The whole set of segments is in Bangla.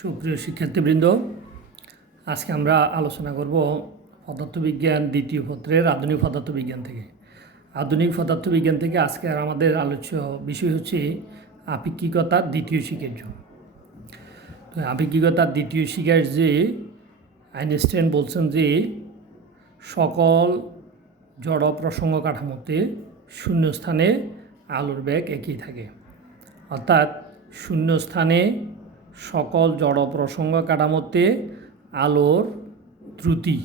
সুপ্রিয় শিক্ষার্থীবৃন্দ, আজকে আমরা আলোচনা করব পদার্থবিজ্ঞান দ্বিতীয় পত্রের আধুনিক পদার্থবিজ্ঞান থেকে। আধুনিক পদার্থবিজ্ঞান থেকে আজকে আমাদের আলোচ্য বিষয় হচ্ছে আপেক্ষিকতার দ্বিতীয় স্বীকার্য। তো আপেক্ষিকতার দ্বিতীয় স্বীকার্যে আইনস্টাইন বলছেন যে সকল জড় প্রসঙ্গ কাঠামোতে শূন্যস্থানে আলোর বেগ একই থাকে, অর্থাৎ শূন্যস্থানে সকল জড় প্রসঙ্গ কাঠামোতে আলোর দ্রুতি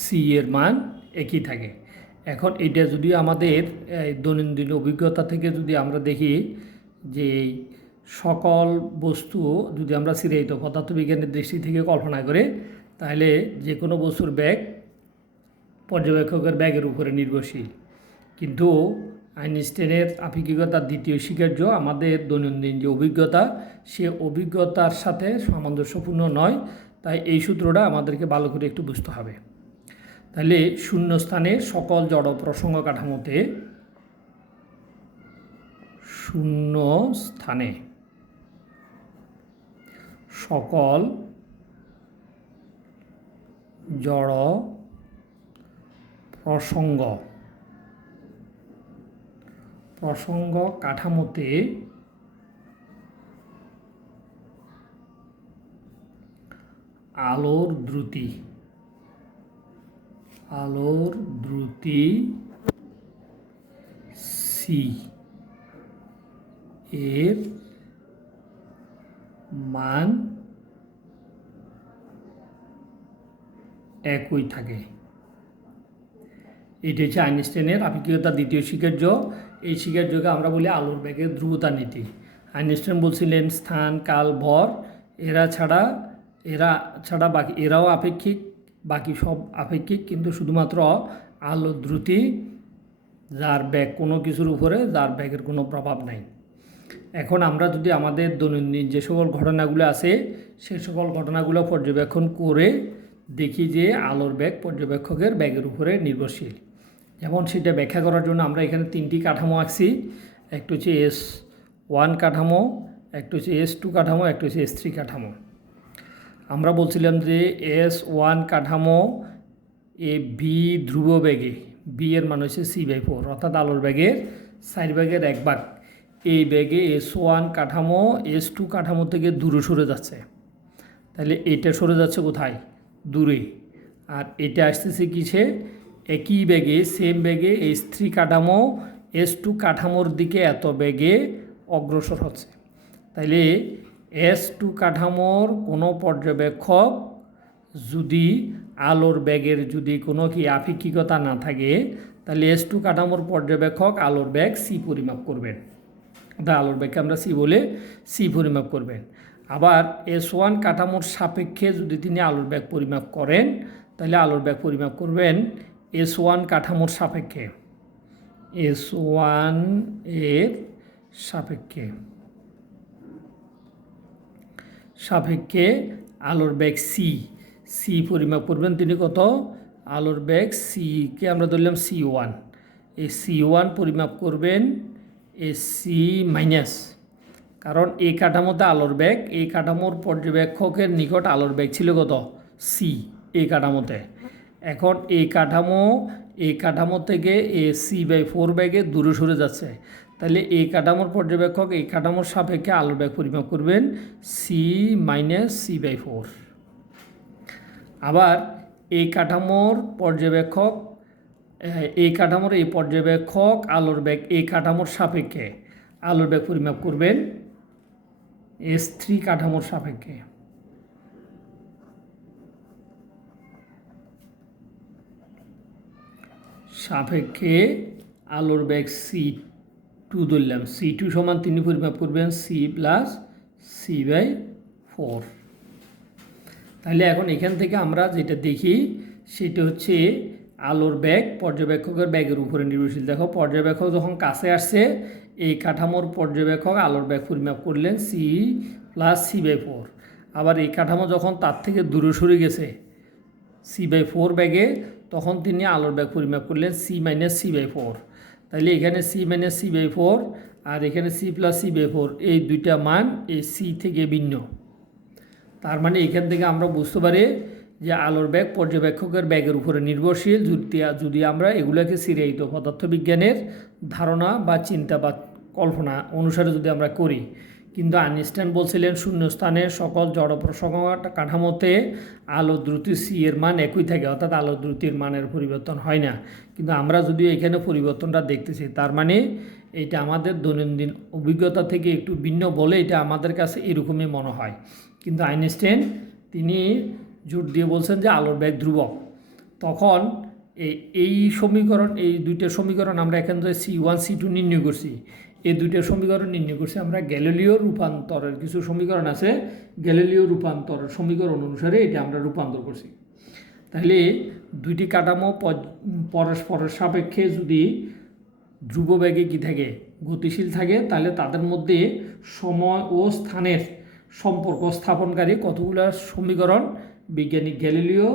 সি এর মান একই থাকে। এখন এটা যদি আমাদের দৈনন্দিন অভিজ্ঞতা থেকে যদি আমরা দেখি যে সকল বস্তু যদি আমরা চিরায়িত পদার্থবিজ্ঞানের দৃষ্টি থেকে কল্পনা করে, তাহলে যে কোনো বস্তুর ব্যাগ পর্যবেক্ষকের ব্যাগের উপরে নির্ভরশীল। কিন্তু আইনস্টাইনের আপেক্ষিকতার দ্বিতীয় স্বীকার্য আমাদের দৈনন্দিন যে অভিজ্ঞতা, সে অভিজ্ঞতার সাথে সামঞ্জস্যপূর্ণ নয়। তাই এই সূত্রটা আমাদেরকে ভালো করে একটু বুঝতে হবে। তাহলে শূন্যস্থানে সকল জড় প্রসঙ্গ কাঠামোতে শূন্যস্থানে সকল জড় প্রসঙ্গ কাঠামোতে আলোর দ্রুতি সি এর মান একই থাকে। এটি হচ্ছে আইনস্টাইনের আপেক্ষিকতার দ্বিতীয় স্বীকার্য। এই স্বীকার্যকে আমরা বলি আলোর বেগের ধ্রুবতা নীতি। আইনস্টাইন বলছিলেন স্থান, কাল, ভর এরা ছাড়া বাকি এরাও আপেক্ষিক, বাকি সব আপেক্ষিক, কিন্তু শুধুমাত্র আলোর দ্রুতি যার ব্যাগ কোনো কিছুর উপরে, যার ব্যাগের কোনো প্রভাব নাই। এখন আমরা যদি আমাদের দৈনন্দিন যে সকল ঘটনাগুলো আছে, সে সকল ঘটনাগুলো পর্যবেক্ষণ করে দেখি যে আলোর ব্যাগ পর্যবেক্ষকের ব্যাগের উপরে নির্ভরশীল। যেমন সেটা ব্যাখ্যা করার জন্য আমরা এখানে তিনটি কাঠামো আঁকছি। একটা হচ্ছে S1 কাঠামো, একটা হচ্ছে S2 কাঠামো, একটা হচ্ছে S3 কাঠামো। আমরা বলছিলাম যে S1 কাঠামো বি ধ্রুব বেগে, বি এর মান হচ্ছে c/4, অর্থাৎ আলোর ব্যাগের 4 ভাগের 1 ভাগ। এই ব্যাগে S1 কাঠামো S2 কাঠামো থেকে দূরে সরে যাচ্ছে। তাহলে এটা সরে যাচ্ছে কোথায়? দূরে। আর এটা আসতেছে কিসে? একই ব্যাগে, সেম ব্যাগে S3 কাঠামো S2 কাঠামোর দিকে এত ব্যাগে অগ্রসর হচ্ছে। তাইলে S2 কাঠামোর কোনো পর্যবেক্ষক যদি আলোর ব্যাগের যদি কোনো আপেক্ষিকতা না থাকে, তাহলে S2 কাঠামোর পর্যবেক্ষক আলোর ব্যাগ C পরিমাপ করবেন। অর্থাৎ আলোর ব্যাগকে আমরা C বলে C পরিমাপ করবেন। আবার S1 কাঠামোর সাপেক্ষে যদি তিনি আলোর ব্যাগ পরিমাপ করেন, তাহলে আলোর ব্যাগ পরিমাপ করবেন S1 কাঠামোর সাপেক্ষে, S1 এর সাপেক্ষে আলোর ব্যাগ C পরিমাপ করবেন তিনি কত? আলোর ব্যাগ C-কে আমরা ধরলাম C1। এই C1 পরিমাপ করবেন C মাইনাস, কারণ এই কাঠামোতে আলোর ব্যাগ, এই কাঠামোর পর্যবেক্ষকের নিকট আলোর ব্যাগ ছিল কত? C এই কাঠামোতে। এখন এই কাঠামো থেকে C/4 ব্যাগে দূরে সরে যাচ্ছে। তাহলে এই কাঠামোর পর্যবেক্ষক এই কাঠামোর সাপেক্ষে আলোর ব্যাগ পরিমাপ করবেন C মাইনাস C/4। আবার এই কাঠামোর পর্যবেক্ষক আলোর ব্যাগ এই কাঠামোর সাপেক্ষে আলোর ব্যাগ পরিমাপ করবেন S3 কাঠামোর সাপেক্ষে আলোর ব্যাগ C2 ধরলাম। C2 সমান তিনি পরিমাপ করবেন C প্লাস C/4। তাহলে এখন এখান থেকে আমরা যেটা দেখি সেটা হচ্ছে আলোর ব্যাগ পর্যবেক্ষকের ব্যাগের উপরে নির্ভরশীল। দেখো, পর্যবেক্ষক যখন কাছে আসছে, এই কাঠামোর পর্যবেক্ষক আলোর ব্যাগ পরিমাপ করলেন C প্লাস C/4। আবার এই কাঠামো যখন তার থেকে দূরে সরে গেছে C/4 ব্যাগে, তখন তিনি আলোর ব্যাগ পরিমাপ করলেন C মাইনাস C/4। তাহলে এখানে C মাইনাস C/4 আর এখানে C প্লাস C/4, এই দুইটা মান এই C থেকে ভিন্ন। তার মানে এখান থেকে আমরা বুঝতে পারি যে আলোর বেগ পর্যবেক্ষকের বেগের উপরে নির্ভরশীল। যদি আমরা এগুলোকে সিরিয়ায়িত পদার্থবিজ্ঞানের ধারণা বা চিন্তা বা কল্পনা অনুসারে যদি আমরা করি। কিন্তু আইনস্টাইন বলছিলেন শূন্যস্থানে সকল জড় কাঠামোতে আলোর দ্রুতি সি এর মান একই থাকে, অর্থাৎ আলোর দ্রুতির মানের পরিবর্তন হয় না। কিন্তু আমরা যদি এখানে পরিবর্তনটা দেখতেছি, তার মানে এটা আমাদের দৈনন্দিন অভিজ্ঞতা থেকে একটু ভিন্ন বলে এটা আমাদের কাছে এরকমই মনে হয়। কিন্তু আইনস্টাইন তিনি জোর দিয়ে বলছেন যে আলোর বেগ ধ্রুবক। তখন এই সমীকরণ, এই দুইটা সমীকরণ আমরা এখান থেকে C1 C2 নির্ণয় করছি। এই দুইটা সমীকরণ নির্ণয় করছি আমরা গ্যালিলিও রূপান্তরের কিছু সমীকরণ আছে, গ্যালিলিও রূপান্তরের সমীকরণ অনুসারে এটা আমরা রূপান্তর করছি। তাহলে দুইটি কাঠামো পরস্পরের সাপেক্ষে যদি ধ্রুব বেগে কী থাকে, গতিশীল থাকে, তাহলে তাদের মধ্যে সময় ও স্থানের সম্পর্ক স্থাপনকারী কতগুলো সমীকরণ বিজ্ঞানী গ্যালিলিও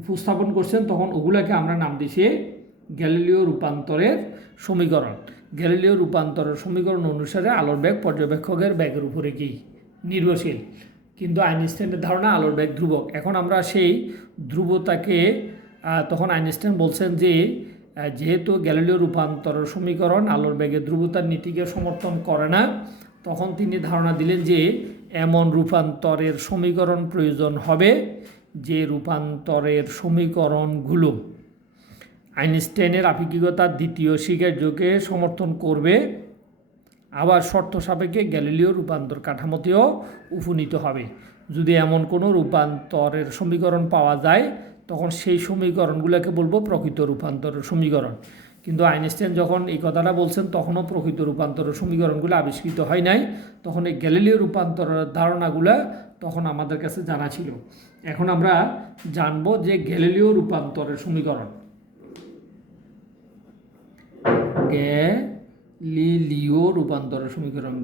উপস্থাপন করছেন, তখন ওগুলাকে আমরা নাম দিয়েছি গ্যালিলিও রূপান্তরের সমীকরণ। গ্যালিলিও রূপান্তরের সমীকরণ অনুসারে আলোর বেগ পর্যবেক্ষকের বেগের উপরে কি নির্ভরশীল। কিন্তু আইনস্টাইনের ধারণা আলোর বেগ ধ্রুবক। এখন আমরা সেই ধ্রুবতাকে তখন আইনস্টাইন বলছেন যে যেহেতু গ্যালিলিও রূপান্তরের সমীকরণ আলোর বেগের ধ্রুবতার নীতিকে সমর্থন করে না, তখন তিনি ধারণা দিলেন যে এমন রূপান্তরের সমীকরণ প্রয়োজন হবে যে রূপান্তরের সমীকরণগুলো আইনস্টাইনের আপেক্ষিকতার দ্বিতীয় স্বীকার্যকে সমর্থন করবে, আবার শর্ত সাপেক্ষে গ্যালিলিও রূপান্তর কাঠামোতেও উপনীত হবে। যদি এমন কোনো রূপান্তরের সমীকরণ পাওয়া যায়, তখন সেই সমীকরণগুলোকে বলবো প্রকৃত রূপান্তরের সমীকরণ। কিন্তু আইনস্টাইন যখন এই কথাটা বলছেন, তখনও প্রকৃত রূপান্তরের সমীকরণগুলো আবিষ্কৃত হয় নাই। তখন এই গ্যালিলিও রূপান্তরের ধারণাগুলো তখন আমাদের কাছে জানা ছিল। এখন আমরা জানবো যে গ্যালিলিও রূপান্তরের সমীকরণ। গ্যালিলিও রূপান্তরের সমীকরণ,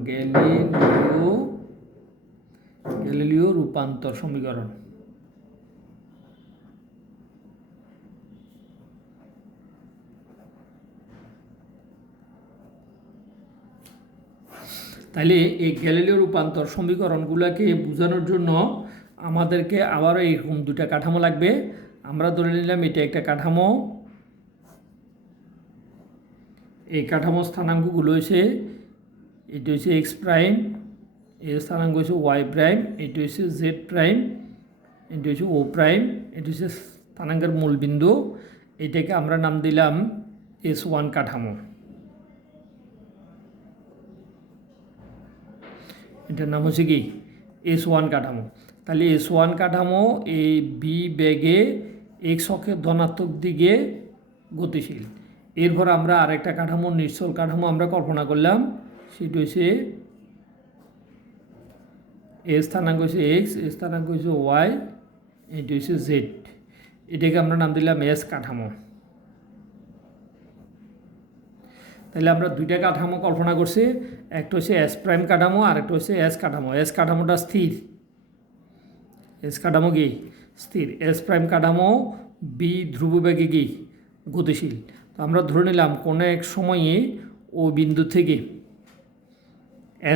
গ্যালিলিও রূপান্তর সমীকরণ। তাহলে এই গ্যালিলিও রূপান্তর সমীকরণগুলোকে বোঝানোর জন্য আমাদেরকে আবারও এরকম দুটা কাঠামো লাগবে। আমরা ধরে নিলাম এটা একটা কাঠামো, এই কাঠামো স্থানাঙ্কগুলো হয়েছে, এটা হচ্ছে এক্স প্রাইম, এর স্থানাঙ্ক হচ্ছে ওয়াই প্রাইম, এটা হচ্ছে জেড প্রাইম, এটা হচ্ছে ও প্রাইম, এটা হচ্ছে স্থানাঙ্কের মূলবিন্দু। এটাকে আমরা নাম দিলাম S1 কাঠামো। এটার নাম হচ্ছে কি S1 কাঠামো। তাহলে S1 কাঠামো এই বি বেগে এক্স অক্ষের ধনাত্মক দিকে গতিশীল। এরপর আমরা আরেকটা কাঠামো, নিশ্চল কাঠামো আমরা কল্পনা করলাম, সেটা হচ্ছে এ স্থানাঙ্ক হচ্ছে এক্স, এ স্থানাঙ্ক হচ্ছে ওয়াই, এটি হচ্ছে জেড। এটাকে আমরা নাম দিলাম এস কাঠামো। তাহলে আমরা দুইটা কাঠামো কল্পনা করছি, একটা হচ্ছে এস প্রাইম কাঠামো আর একটা হচ্ছে এস কাঠামো। এস কাঠামোটা স্থির, এস কাঠামো কি স্থির, এস প্রাইম কাঠামো বি ধ্রুববেগে কি গতিশীল। তো আমরা ধরে নিলাম কোনো এক সময়ে ও বিন্দু থেকে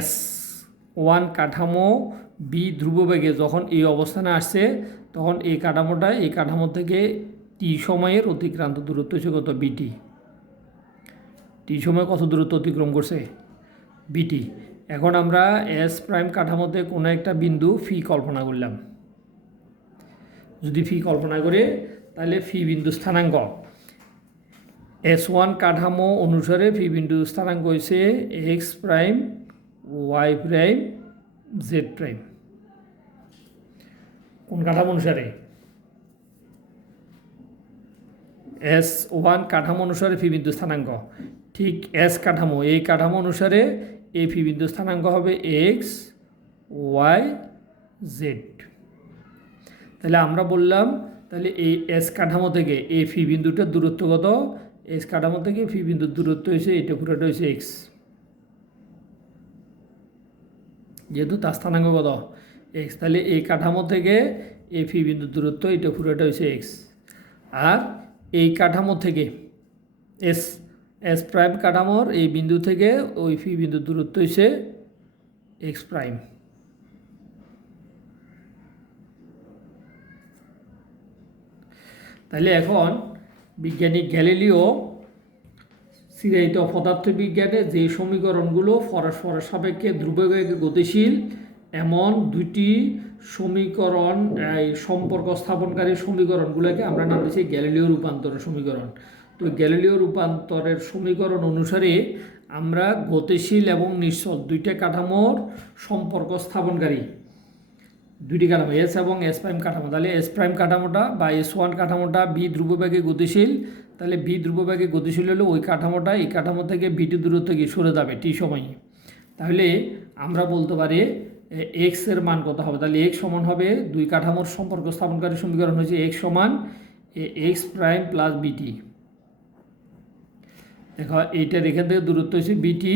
S1 কাঠামো বি ধ্রুববেগে যখন এই অবস্থানে আসছে, তখন এই কাঠামোটা এই কাঠামো থেকে টি সময়ের অতিক্রান্ত দূরত্ব হচ্ছে কত, বিটি। টি সময় কত দূরত্ব অতিক্রম করছে, বিটি। এখন আমরা এস প্রাইম কাঠামোতে কোনো একটা বিন্দু ফি কল্পনা করলাম। যদি ফি কল্পনা করে, তাহলে ফি বিন্দু স্থানাঙ্ক S1 কাঠামো অনুসারে ফি বিন্দু স্থানাঙ্ক হয়েছে x prime, y prime, z prime. কোন কাঠামো অনুসারে? S1 কাঠামো অনুসারে ফি বিন্দু স্থানাঙ্ক। ঠিক এস কাঠামো, এই কাঠামো অনুসারে এই ফি বিন্দু স্থানাঙ্ক হবে এক্স, ওয়াই, জেড। তাহলে আমরা বললাম, তাহলে এই এস কাঠামো থেকে এই ফি বিন্দুটার দূরত্ব কত? এস কাঠামো থেকে ফি বিন্দুর দূরত্ব হয়েছে, এটা পুরোটা হয়েছে এক্স, যেহেতু তার স্থানাঙ্ক কত এক্স। তাহলে এই কাঠামো থেকে এই ফি বিন্দুর দূরত্ব এটা পুরোটা হয়েছে এক্স। আর এই কাঠামো থেকে এস প্রাইম কাঠামোর এই বিন্দু থেকে ওই ফি বিন্দুর দূরত্ব হয়েছে এক্স প্রাইম। তাহলে এখন বিজ্ঞানী গ্যালিলিও চিরায়িত পদার্থবিজ্ঞানে যে সমীকরণগুলো পরস্পরের সাপেক্ষে ধ্রুববেগে গতিশীল এমন দুটি সমীকরণ সম্পর্ক স্থাপনকারী সমীকরণগুলোকে আমরা নাম দিচ্ছি গ্যালিলিও রূপান্তরের সমীকরণ। তো গ্যালিলিও রূপান্তরের সমীকরণ অনুসারে আমরা গতিশীল এবং নিশ্চল দুইটা কাঠামোর সম্পর্ক স্থাপনকারী দুইটি কাঠামো এস এবং এস প্রাইম কাঠামো, তাহলে এস প্রাইম কাঠামোটা বা S1 কাঠামোটা বি ধ্রুববেগে গতিশীল, তাহলে বি ধ্রুববেগে গতিশীল হলে ওই কাঠামোটা এই কাঠামো থেকে বিটি দূরত্ব গিয়ে সরে যাবে টি সময়ে। তাহলে আমরা বলতে পারি এক্স এর মান কত হবে, তাহলে এক্স সমান হবে দুই কাঠামোর সম্পর্ক স্থাপনকারী সমীকরণ হচ্ছে এক্স সমান এক্স প্রাইম প্লাস বিটি। দেখো এইটার এখান থেকে দূরত্ব হচ্ছে বিটি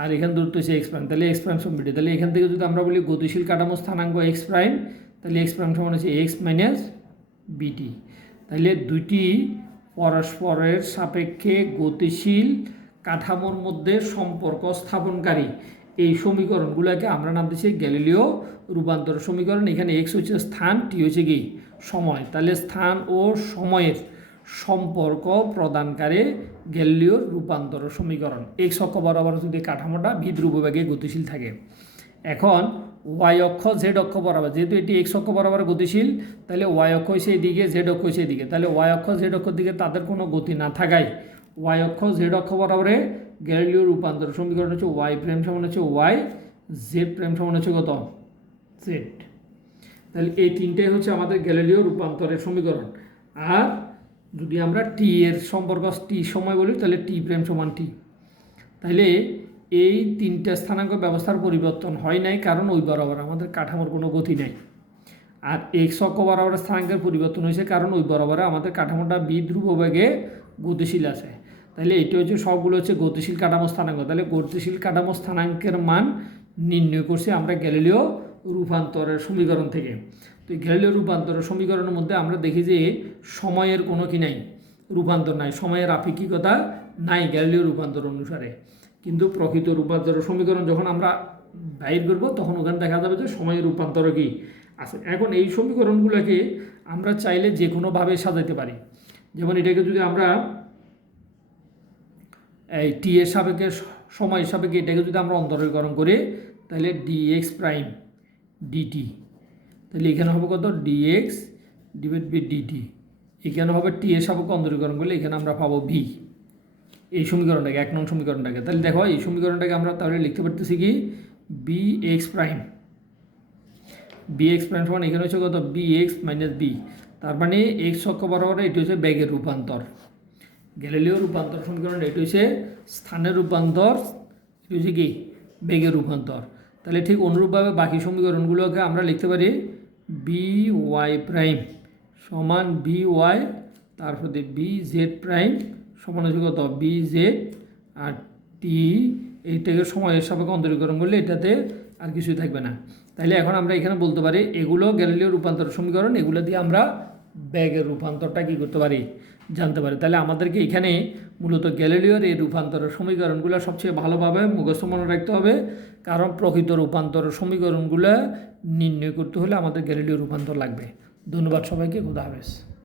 আর এখানে দূরত্ব হচ্ছে এক্স প্রাইম, তাহলে এক্স প্রাইম সমান বিটি। তাহলে এখান থেকে যদি আমরা বলি গতিশীল কাঠামো স্থানাঙ্ক এক্স প্রাইম, তাহলে এক্স প্রাইম সমান হচ্ছে এক্স মাইনাস বিটি। তাহলে দুইটি পরস্পরের সাপেক্ষে গতিশীল কাঠামোর মধ্যে সম্পর্ক স্থাপনকারী এই সমীকরণগুলোকে আমরা নাম দিচ্ছি গ্যালিলিও রূপান্তর সমীকরণ। এখানে এক্স হচ্ছে স্থান, টি হচ্ছে কি সময়, তাহলে স্থান ও সময়ের সম্পর্ক প্রদানকারী গ্যালিলিওর রূপান্তর সমীকরণ। এক্স অক্ষ বরাবর যদি কাঠামোটা ভি ধ্রুববেগে গতিশীল থাকে, এখন ওয়াই অক্ষ জেড অক্ষ বরাবর, যেহেতু এটি এক্স অক্ষ বরাবর গতিশীল, তাহলে ওয়াই অক্ষ হচ্ছে এদিকে, জেড অক্ষ হচ্ছে এদিকে, তাহলে ওয়াই অক্ষ জেড অক্ষর দিকে তাদের কোনো গতি না থাকায় ওয়াই অক্ষ জেড অক্ষ বরাবরে গ্যালিলিও রূপান্তর সমীকরণ হচ্ছে ওয়াই প্রাইম সমান হচ্ছে ওয়াই, জেড প্রাইম সমান হচ্ছে কত জেড। তাহলে এই তিনটাই হচ্ছে আমাদের গ্যালিলিও রূপান্তরের সমীকরণ। আর যদি আমরা টি এর সম্পর্ক টি সময় বলি, তাহলে টি প্রাইম সমান টি। তাহলে এই তিনটা স্থানাঙ্ক ব্যবস্থার পরিবর্তন হয় নাই, কারণ ওই বরাবর আমাদের কাঠামোর কোনো গতি নাই। আর এক্স অক্ষ বরাবর স্থানাঙ্কের পরিবর্তন হয়েছে, কারণ ওই বরাবরে আমাদের কাঠামোটা বি ধ্রুববেগে গতিশীল আছে। তাহলে এটি হচ্ছে সবগুলো হচ্ছে গতিশীল কাঠামো স্থানাঙ্ক। তাহলে গতিশীল কাঠামো স্থানাঙ্কের মান নির্ণয় করছি আমরা গ্যালিলিও রূপান্তরের সমীকরণ থেকে। তো এই গ্যালিলিও রূপান্তরের সমীকরণের মধ্যে আমরা দেখি যে সময়ের কোনো কি নাই, রূপান্তর নাই, সময়ের আপেক্ষিকতা নাই গ্যালিলিও রূপান্তর অনুসারে। কিন্তু প্রকৃত রূপান্তরের সমীকরণ যখন আমরা বাইর করব, তখন ওখানে দেখা যাবে যে সময়ের রূপান্তর কি আছে। এখন এই সমীকরণগুলোকে আমরা চাইলে যে কোনোভাবে সাজাতে পারি। যেমন এটাকে যদি আমরা এই টি এর সাপেক্ষে সময়ের সাপেক্ষে এটাকে যদি আমরা অন্তরীকরণ করি, তাহলে ডিএক্স প্রাইম ডিটি, তাহলে এখানে হবে কত ডিএক্স ডিভাইড বাই ডিটি। এখানে হবে টি এর সাপেক্ষে অন্তরীকরণ করলে এখানে আমরা পাবো ভি, এই সমীকরণটাকে 1 নং সমীকরণটাকে। তাহলে দেখো এই সমীকরণটাকে আমরা তাহলে লিখতে পারতেছি কি B x prime, B x prime সমান এখানে হচ্ছে কত বি এক্স মাইনাস বি, তার মানে এক্স অক্ষ বরাবর এটি হচ্ছে বেগের রূপান্তর। গ্যালিলিও রূপান্তর সমীকরণ এটি হচ্ছে স্থানের রূপান্তর, এটি হচ্ছে কি বেগের রূপান্তর। তাহলে ঠিক অনুরূপভাবে বাকি সমীকরণগুলোকে আমরা লিখতে পারি বি ওয়াই প্রাইম সমান বি ওয়াই, তারপরে বি জেড প্রাইম সমান হচ্ছে কত বি জেড, আর টি এইটাকে সময়ের সাপেক্ষে অন্তরীকরণ করলে এটাতে আর কিছুই থাকবে না। তাহলে এখন আমরা এখানে বলতে পারি এগুলো গ্যালিলিও রূপান্তর সমীকরণ, এগুলো দিয়ে আমরা বেগের রূপান্তরটা কী করতে পারি জানতে পারি। তাহলে আমাদেরকে এখানে মূলত গ্যালিলিওর এই রূপান্তরের সমীকরণগুলো সবচেয়ে ভালোভাবে মুখস্থ মনে রাখতে হবে, কারণ প্রকৃত রূপান্তর সমীকরণগুলো নির্ণয় করতে হলে আমাদের গ্যালিলিও রূপান্তর লাগবে। ধন্যবাদ সবাইকে, খুদা হাফেজ।